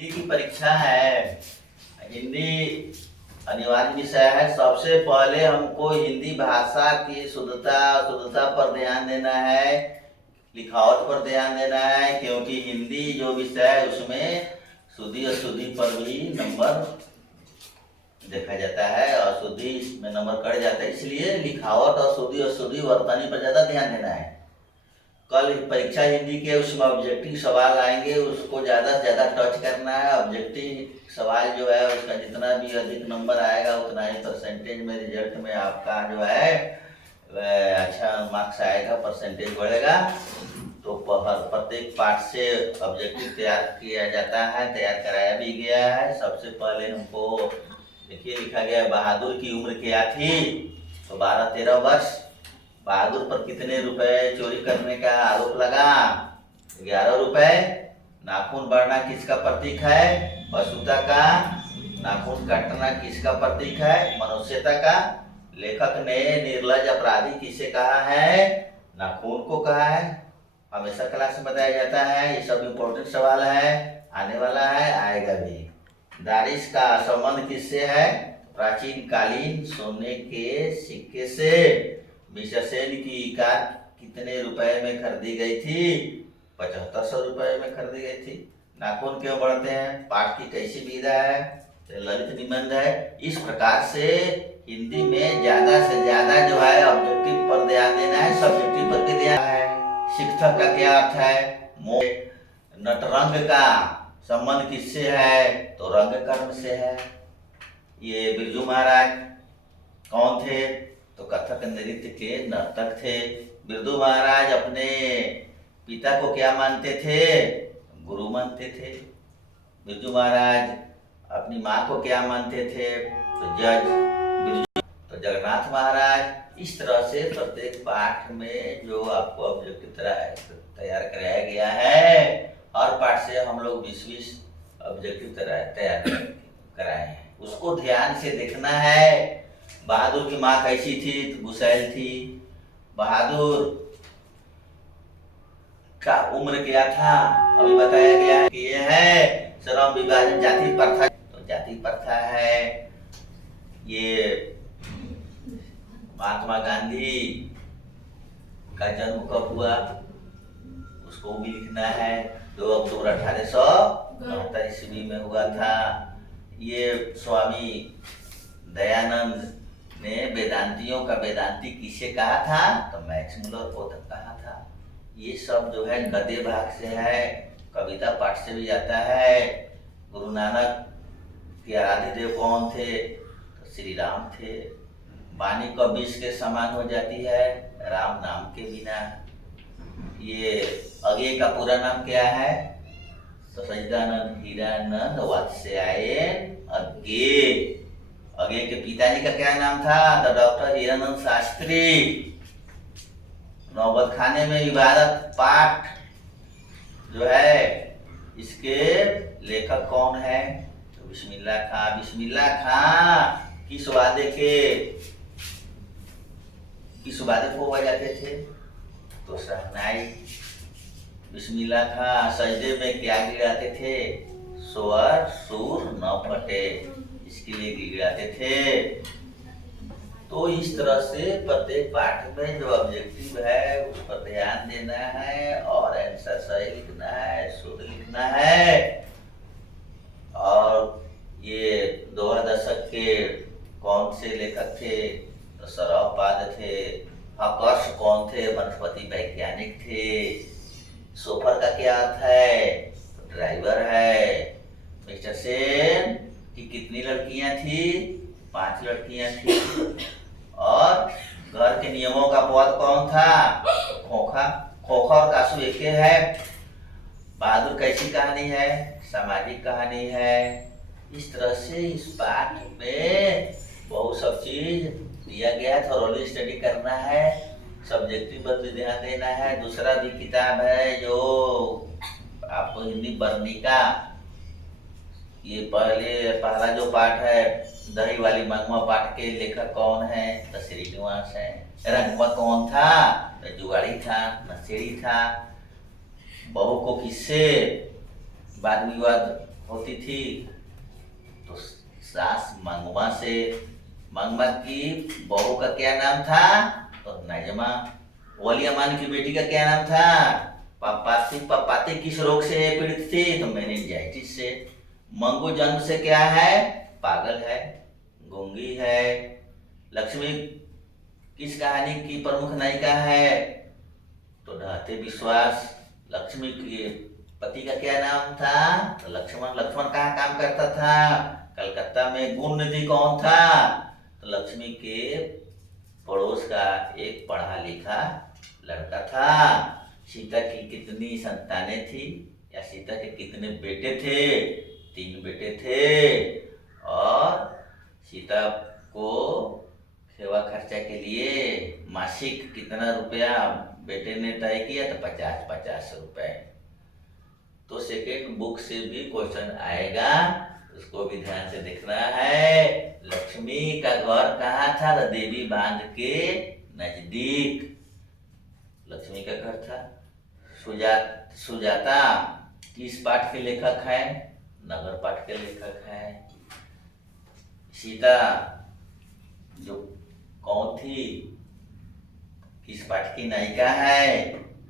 हिंदी की परीक्षा है। हिंदी अनिवार्य विषय है। सबसे पहले हमको हिंदी भाषा की शुद्धता पर ध्यान देना है, लिखावट पर ध्यान देना है, क्योंकि हिंदी जो विषय है उसमें शुद्धि अशुद्धि पर भी नंबर देखा जाता है। अशुद्धि में नंबर कट जाता है, इसलिए लिखावट और शुद्धि अशुद्धि वर्तनी पर ज्यादा ध्यान देना है। कल परीक्षा हिंदी के उसमें ऑब्जेक्टिव सवाल आएंगे, उसको ज़्यादा से ज़्यादा टच करना है। ऑब्जेक्टिव सवाल जो है उसका जितना भी अधिक नंबर आएगा उतना ही परसेंटेज में रिजल्ट में आपका जो है अच्छा मार्क्स आएगा, परसेंटेज बढ़ेगा। तो प्रत्येक पार्ट से ऑब्जेक्टिव तैयार किया जाता है, तैयार कराया भी गया है। सबसे पहले हमको देखिए लिखा गया है बहादुर की उम्र क्या थी, तो 12-13 वर्ष। बहादुर पर कितने रुपए चोरी करने का आरोप लगा? 11 रुपए। नाखून बढ़ना किसका प्रतीक है? पशुता का। नाखून काटना किसका प्रतीक है? मनुष्यता का। लेखक ने निर्लज अपराधी किसे कहा है? नाखून को कहा है। हमेशा क्लास में बताया जाता है, ये सब इम्पोर्टेंट सवाल है, आने वाला है, आएगा भी। दारिश का संबंध किससे है? प्राचीन कालीन सोने के सिक्के से। मिश्र सेन की कार कितने रुपए में खरीदी गई थी? 7500 रुपए में खरीदी गई थी। नाखून क्यों बढ़ते हैं? पाठ की कैसी विधा है? ललित निबंध है। इस प्रकार से हिंदी में ज्यादा से ज्यादा जो है ऑब्जेक्टिव पर ध्यान देना है, सब्जेक्टिव पर भी ध्यान है। शिक्षक का क्या अर्थ है? नटरंग का संबंध किससे है? तो रंग कर्म से है। ये बिरजू महाराज कौन थे? तो कथक नृत्य के नर्तक थे। बिरजू महाराज अपने पिता को क्या मानते थे? गुरु मानते थे। बिरजू महाराज अपनी माँ को क्या मानते थे? तो जज। बिरजू तो जगन्नाथ महाराज। इस तरह से प्रत्येक पाठ में जो आपको ऑब्जेक्टिव तैयार कराया गया है, हर पाठ से हम लोग 20-20 ऑब्जेक्टिव तैयार कराए हैं, उसको ध्यान से देखना है। बहादुर की माँ कैसी थी? तो गुसैल थी। बहादुर का उम्र क्या था? अभी बताया गया है कि ये है श्रम विभाजन जाति प्रथा। तो जाति प्रथा है। ये महात्मा गांधी का जन्म कब हुआ उसको भी लिखना है। 2 अक्टूबर 1872 ईस्वी में हुआ था। ये स्वामी दयानंद ने वेदांतियों का वेदांती किसे कहा था? तो मैक्स मुलर को कहा था। ये सब जो है गद्य भाग से है, कविता पाठ से भी आता है। गुरु नानक के आराध्य देव कौन थे? तो श्री राम थे। वाणी कब विष के समान हो जाती है? राम नाम के बिना। ये अज्ञे का पूरा नाम क्या है? तो सच्चिदानंद हीरानंद वात्स्यायन अज्ञे। अज्ञे के पिताजी का क्या नाम था? तो डॉक्टर हीरानंद शास्त्री। नौबत खाने में इबादत पाठ जो है इसके लेखक कौन है? तो बिस्मिल्लाह खां। बिस्मिल्लाह खां किस वादे को बजाते थे? तो शहनाई। बिस्मिल्लाह खां सजदे में क्या गिराते थे? स्वर सुर न फटे, इसके लिए गिराते थे। तो इस तरह से प्रत्येक पाठ में जो ऑब्जेक्टिव है उस पर ध्यान देना है और आंसर सही लिखना है, शुद्ध लिखना है। और ये दोहा दशक के कौन से लेखक थे? तो सरवपाद थे। हकर्ष कौन थे? वनस्पति वैज्ञानिक थे। सोफर का क्या अर्थ है? तो ड्राइवर है। मिस्टर सेन की कितनी लड़कियां थी? 5 लड़कियां थी। और घर के नियमों का पद कौन था? तो खोखा। खोखा और कासू एक है। बहादुर कैसी कहानी है? सामाजिक कहानी है। इस तरह से इस पाठ में बहुत सब चीज दिया गया, थोरोली स्टडी करना है, सब्जेक्टिव पर भी ध्यान देना है। दूसरा भी किताब है जो आपको हिंदी वर्णिका, ये पहला जो पाठ है दही वाली मंगवा पाठ के लेखक कौन है? तो श्रीनिवास है। रंगवा कौन था? तो जुगाड़ी था, नशेड़ी था। बहू को किससे वाद विवाद होती थी तो सास मंगवा से, मंगवा की बहू का क्या नाम था? तो नजमा। वली अमान की बेटी का क्या नाम था? पपाती। पपाती किस रोग से पीड़ित थी? तो मेनिंजाइटिस से। मंगू जन्म से क्या है? पागल है, गूंगी है। लक्ष्मी किस कहानी की प्रमुख नायिका है? तो ढहते विश्वास। लक्ष्मी के पति का क्या नाम था? तो लक्ष्मण। लक्ष्मण कहाँ काम करता था? कलकत्ता में। गुण निधि कौन था? तो लक्ष्मी के पड़ोस का एक पढ़ा लिखा लड़का था। सीता की कितनी संतानें थी, या सीता के कितने बेटे थे? 3 बेटे थे। और सीता को सेवा खर्चा के लिए मासिक कितना रुपया बेटे ने तय किया? तो 50-50 रुपए। तो सेकेंड बुक से भी क्वेश्चन आएगा, उसको भी ध्यान से देखना है। लक्ष्मी का घर कहाँ था? तो देवी बांध के नजदीक लक्ष्मी का घर था। सुजाता किस पाठ के लेखक हैं? नगर पाठ के लेखक हैं। सीता जो कौन थी, किस पाठ की नायिका है?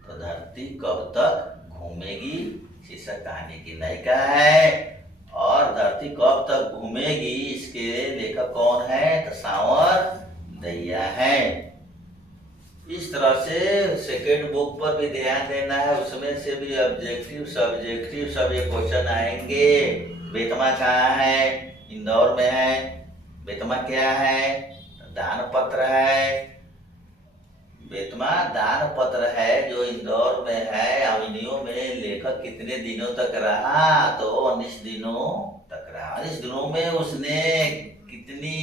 तो धरती कब तक घूमेगी शीर्षक कहानी की नायिका है। और धरती कब तक घूमेगी इसके लेखक कौन है? तो सांवर दैया है। इस तरह से सेकेंड बुक पर भी ध्यान देना है, उसमें से भी ऑब्जेक्टिव सब्जेक्टिव सब ये क्वेश्चन आएंगे। बेतमा कहाँ है? इंदौर में है। बेतमा क्या है? दान पत्र है। बेतमा दान पत्र है जो इंदौर में है। अवनियों में लेखक कितने दिनों तक रहा? तो 19 दिनों तक रहा। 19 दिनों में उसने कितनी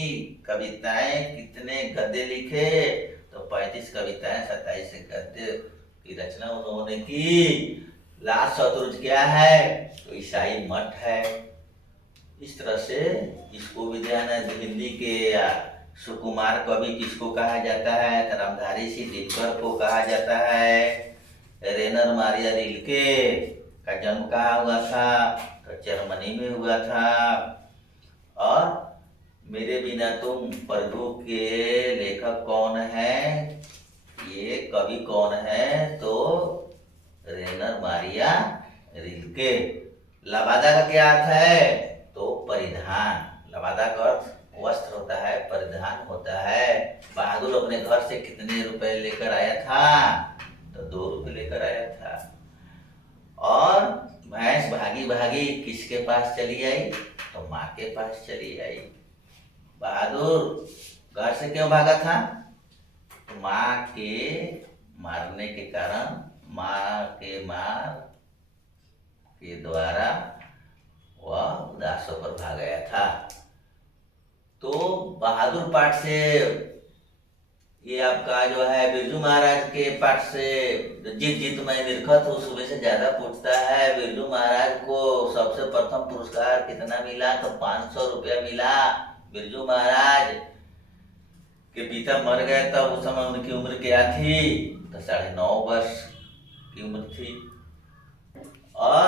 कविताएं, कितने गद्य लिखे? तो 35 कविताएं, 27 गद्य की रचना उन्होंने की। लास्ट शत्रुंज क्या है? तो ईसाई मठ है। इस तरह से इसको भी ध्यान है। हिंदी के सुकुमार कवि किसको कहा जाता है? तो रामधारी सिंह दिनकर को कहा जाता है। रेनर मारिया रिल्के का जन्म कहाँ हुआ था? तो जर्मनी में हुआ था। और मेरे बिना तुम प्रभु के लेखक कौन है? ये कवि कौन है? तो रेनर मारिया रिल्के। लबादा का क्या अर्थ है? तो परिधान। लबादा का अर्थ वस्त्र होता है, परिधान होता है। बहादुर अपने घर से कितने रुपए लेकर आया था? तो 2 रुपए लेकर आया था। और भैंस भागी भागी किसके पास चली आई? तो माँ के पास चली आई। बहादुर घर से क्यों भागा था? तो माँ के मारने के कारण, माँ के मार के द्वारा वह उदास होकर भाग गया था। तो बहादुर पाठ से ये आपका जो है बिरजू महाराज के पाठ से जीत जीत मैं निरखत हूँ सुबह से ज्यादा पूछता है। बिरजू महाराज को सबसे प्रथम पुरस्कार कितना मिला? तो 500 रुपया मिला। बिरजू महाराज के पिता मर गए तब उस समय उनकी उम्र क्या थी? तो 9.5 वर्ष की उम्र थी। और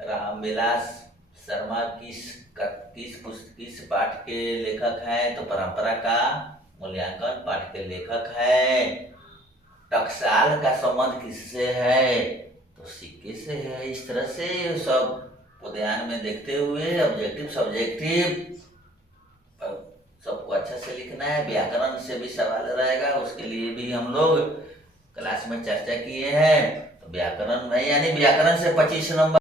रामविलास शर्मा किस पाठ के लेखक हैं? तो परंपरा का मूल्यांकन पाठ के लेखक है। टकसाल का संबंध किससे है? तो सिक्के से है। इस तरह से सब को ध्यान में देखते हुए ऑब्जेक्टिव सब्जेक्टिव सबको अच्छा से लिखना है। व्याकरण से भी सवाल रहेगा, उसके लिए भी हम लोग क्लास में चर्चा किए हैं। तो व्याकरण में यानी व्याकरण से 25 नंबर